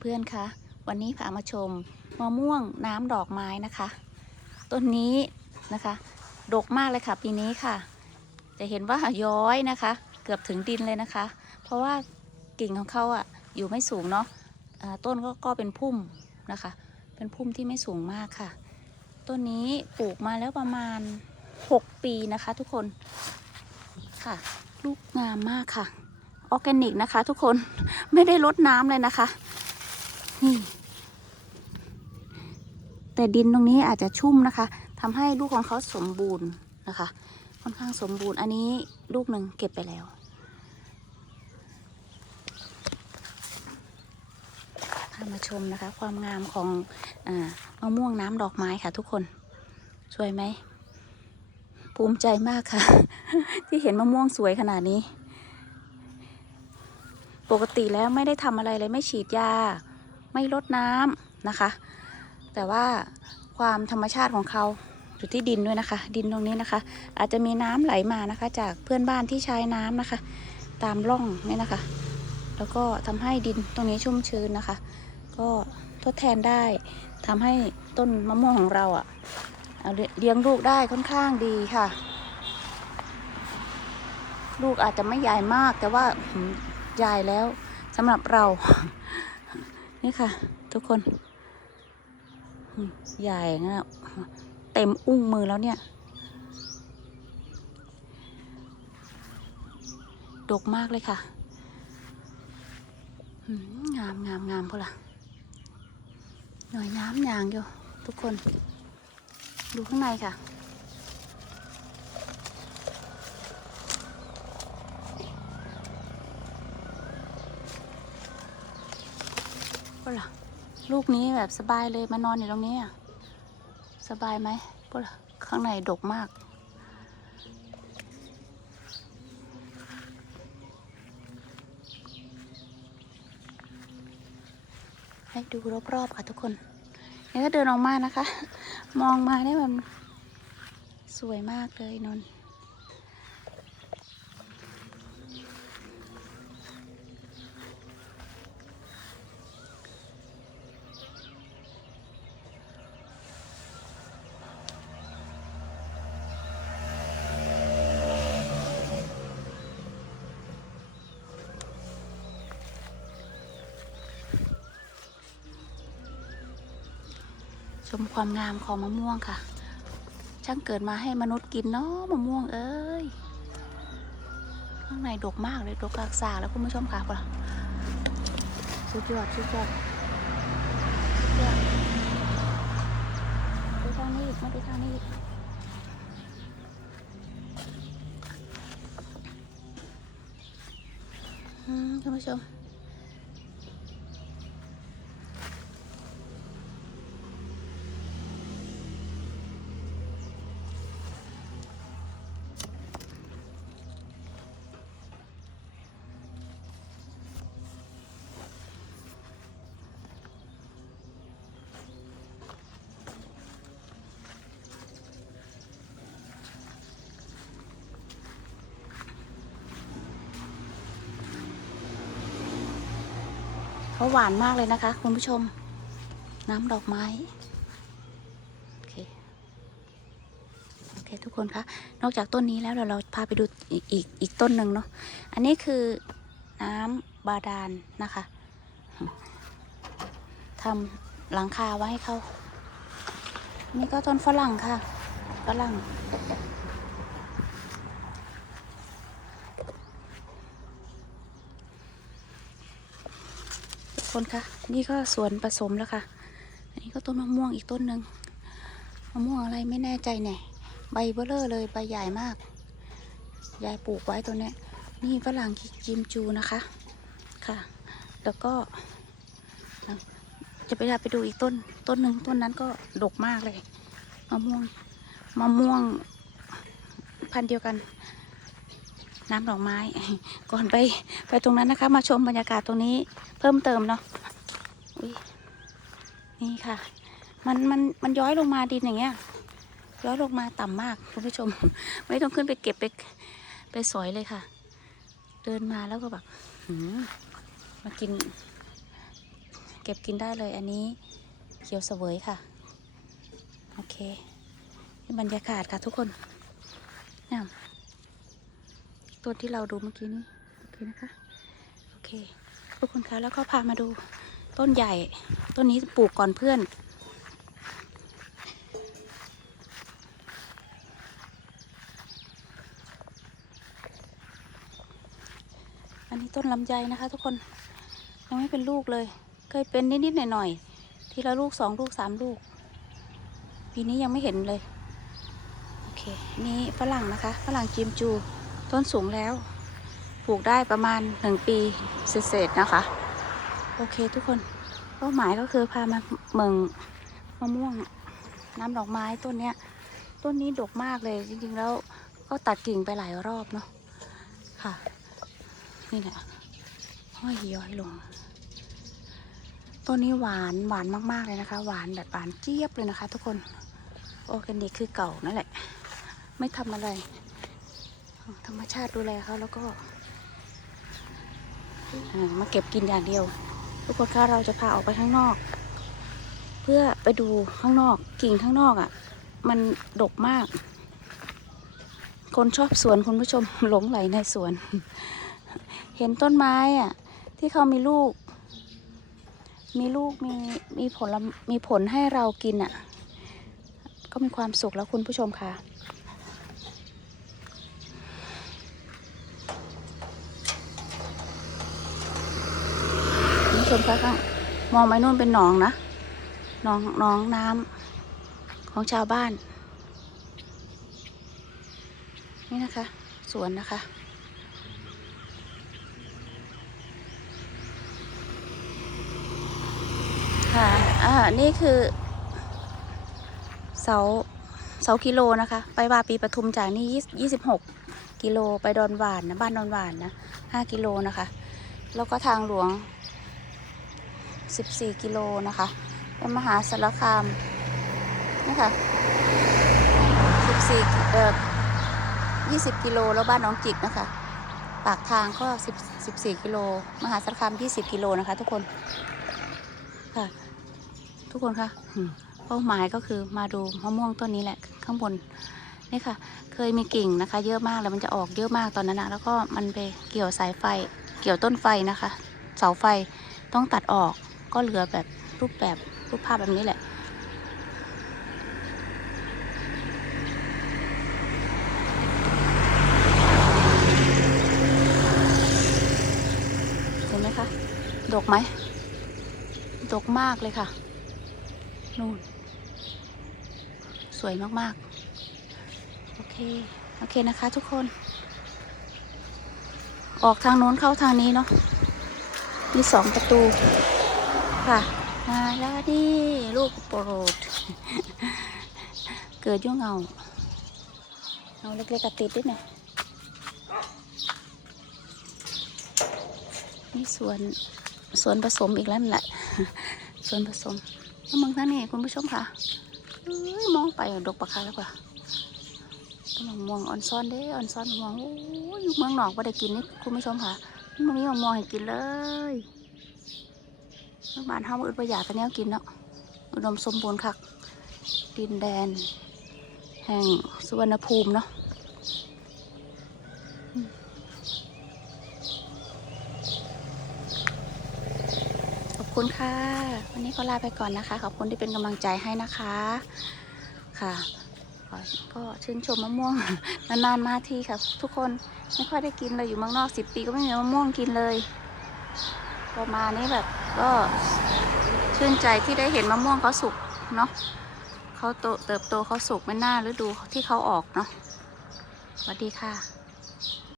เพื่อนๆคะวันนี้พามาชมมะม่วงน้ำดอกไม้นะคะต้นนี้นะคะ ดกมากเลยค่ะ ปีนี้ค่ะ จะเห็นว่าย้อยนะคะ เกือบถึงดินเลยนะคะ เพราะว่ากิ่งของเขาอะอยู่ไม่สูงเนาะอ่าต้นก็ก็เป็นพุ่มนะคะ เป็นพุ่มที่ไม่สูงมากค่ะต้นนี้ปลูกมาแล้วประมาณ 6 ปีนะคะทุกคนค่ะ ลูกงามมากค่ะออร์แกนิกนะคะ ทุกคนไม่ได้ลดน้ำเลยนะคะ นี่แต่ดินตรงนี้อาจจะชุ่มนะคะทำให้ลูกของเขาสมบูรณ์นะคะ ค่อนข้างสมบูรณ์อันนี้ลูกหนึ่งเก็บไปแล้ว พามาชมนะคะ ความงามของอมะม่วงน้ำดอกไม้ค่ะ ทุกคนสวยไหมภูมิใจมากค่ะ ที่เห็นมะม่วงสวยขนาดนี้ ปกติแล้วไม่ได้ทำอะไรเลยไม่ฉีดยา ไม่ลดน้ำนะคะ แต่ว่าความธรรมชาติของเขาอยู่ที่ดินด้วยนะคะ ดินตรงนี้นะคะ อาจจะมีน้ำไหลมานะคะ จากเพื่อนบ้านที่ใช้น้ำนะคะ ตามร่องนี่นะคะ แล้วก็ทำให้ดินตรงนี้ชุ่มชื้นนะคะ ก็ทดแทนได้ทำให้ต้นมะม่วงของเราอะ่ะเลี้ยงลูกได้ค่อนข้างดีค่ะ ลูกอาจจะไม่ใหญ่มากแต่ว่าใหญ่แล้วสำหรับเรา นี่ค่ะ ทุกคนใหญ่นะเต็มอุ้งมือแล้วเนี่ย ดกมากเลยค่ะงามงามงามพอละหน่อยน้ำยางอยู่ ทุกคน ดูข้างในค่ะ พวกล่ะลูกนี้แบบสบายเลยมานอนอยู่ตรงนี้อะสบายไหมพวกล่ะข้างในดกมาก ให้ดูรอบๆค่ะทุกคนนี่ก็เดินออกมานะคะ มองมาเนี่ยมันสวยมากเลยนนท์ ชมความงามของมะม่วงค่ะ ช่างเกิดมาให้มนุษย์กินเนาะมะม่วงเอ้ย ข้างในดกมากเลยดกกากสาแล้วคุณผู้ชมค่ะปะสุดยอดสุดยอดสุดยอดดูทางนี้อีกมาดูทางนี้อีกอืมคุณผู้ชม เขาหวานมากเลยนะคะ คุณผู้ชม น้ำดอกไม้ โอเค โอเค ทุกคนคะ นอกจากต้นนี้แล้วเดี๋ยวเราพาไปดูอีกอีกอีกต้นหนึ่งเนาะ อันนี้คือน้ำบาดาลนนะคะทำหลังคาไว้ให้เขา นี่ก็ต้นฝรั่งค่ะ ฝรั่ง คนคะนี่ก็สวนผสมแล้วค่ะ อันนี้ก็ต้นมะม่วงอีกต้นหนึ่งมะม่วงอะไรไม่แน่ใจเนี่ยใบเบ้อเลอเลยใบใหญ่มาก ยายปลูกไว้ตัวนี้นี่ฝรั่งจิมจูนะคะค่ะ แล้วก็ จะไปไปดูอีกต้นต้นหนึ่งต้นนั้นก็ดกมากเลยมะม่วงมะม่วงพันธุ์เดียวกัน น้ำดอกไม้ ก่อนไปไปตรงนั้นนะคะ มาชมบรรยากาศตรงนี้เพิ่มเติมเนาะนี่ค่ะ มันมันมันย้อยลงมาดินอย่างเงี้ย ย้อยลงมาต่ำมากคุณผู้ชม ไม่ต้องขึ้นไปเก็บไปไปสอยเลยค่ะ เดินมาแล้วก็แบบหืมมากิน เก็บกินได้เลย อันนี้เขียวเสวยค่ะ โอเคนี่บรรยากาศค่ะทุกคนเนี่ย ตัวที่เราดูเมื่อกี้นี้โอเคนะคะโอเคทุกคนคะแล้วก็พามาดูต้นใหญ่ ต้นนี้ปลูกก่อนเพื่อน อันนี้ต้นลำไยนะคะ ทุกคนยังไม่เป็นลูกเลย เคยเป็นนิดๆหน่อยๆทีละลูกสองลูกสามลูก ปีนี้ยังไม่เห็นเลย โอเค นี่ฝรั่งนะคะ ฝรั่งจิมจู ต้นสูงแล้ว ปลูกได้ประมาณหนึ่งปีเศษๆนะคะ โอเคทุกคน เป้าหมายก็คือพามาเมืองมะม่วงน้ำดอกไม้ต้นเนี้ย ต้นนี้ดกมากเลยจริงๆแล้วก็ตัดกิ่งไปหลายรอบเนาะค่ะ นี่แหละห้อยย้อยลงต้นนี้หวานหวานมากๆเลยนะคะ หวานแบบหวานเจี๊ยบเลยนะคะ ทุกคนออร์แกนิกคือเก่านั่นแหละ ไม่ทำอะไร ธรรมชาติดูแลเขาแล้วก็มาเก็บกินอย่างเดียว ทุกคนคะเราจะพาออกไปข้างนอก เพื่อไปดูข้างนอกกิ่งข้างนอกอะ่ะ มันดกมาก คนชอบสวนคุณผู้ชมหลงไหลในสวน เห็นต้นไม้อะ ที่เขามีลูก มีลูกมีมีผลมีผลให้เรากินอะ ก็มีความสุขแล้วคุณผู้ชมค่ะ ผู้ชมคะข้างมองไปนู่นเป็นหนองนะหนองหนองน้ำของชาวบ้าน นี่นะคะ สวนนะคะค่ะอ่านี่คือเสาเสากิโลนะคะ ไปวาปีปทุมจากนี่ยี่สิบหกกิโลไปดอนหวานนะบ้านดอนหวานนะห้ากิโลนะคะ แล้วก็ทางหลวง สิบสี่กิโลนะคะเป็นมหาสารคามนะคะสิบสี่เอ่อยี่สิบกิโลแล้วบ้านน้องจิกนะคะ ปากทางก็สิบสิบสี่กิโล มหาสารคามยี่สิบกิโลนะคะ ทุกคนค่ะ ทุกคนคะอืมเป้าหมายก็คือมาดูมะม่วงต้นนี้แหละข้างบนนี่ค่ะ เคยมีกิ่งนะคะ เยอะมากเลยมันจะออกเยอะมากตอนนั้นนะแล้วก็มันไปเกี่ยวสายไฟ เกี่ยวต้นไฟนะคะ เสาไฟต้องตัดออก ก็เหลือแบบรูปแบบรูปภาพแบบนี้แหละ เห็นไหมคะ ดกไหม ดกมากเลยค่ะ นู่น สวยมาก ๆ โอเค โอเคนะคะทุกคน ออกทางโน้นเข้าทางนี้เนาะมีสองประตู ค่ะ มาแล้วนี่ลูกโปรด เกิดยุ่งเงาเอาเล็กๆกระติดด้วยเนี่ยนี่สวนสวนผสมอีกแล้วนั่นแหละสวนผสมแล้วมองท่านี่คุณผู้ชมค่ะมองไปดกปะคะแล้วกว่าต้นมะม่วงอ่อนซ้อนเด้อ่อนซ้อนมะม่วงโอ้ยอยู่เมืองนอกไ่ได้กินนี่คุณผู้ชมค่ะมันมีมะม่วงให้กินเลย บ้านเฮาอึดประหยัดแต่เนี้กินเนาะอุดมสมบูรณ์คักดินแดน แห่งสุวรรณภูมิเนาะขอบคุณค่ะ วันนี้ก็ลาไปก่อนนะคะ ขอบคุณที่เป็นกำลังใจให้นะคะ ค่ะ ก็ชื่นชมมะม่วงนานๆมาทีค่ะ ทุกคนไม่ค่อยได้กินเลยอยู่เมืองนอกสิบปีก็ไม่มีมะม่วงกินเลย ประมาณนี้แบบก็ชื่นใจที่ได้เห็นมะม่วงเขาสุกเนาะเขาโตเติบโตเขาสุกไม่น่าฤดูที่เขาออกเนาะสวัสดีค่ะ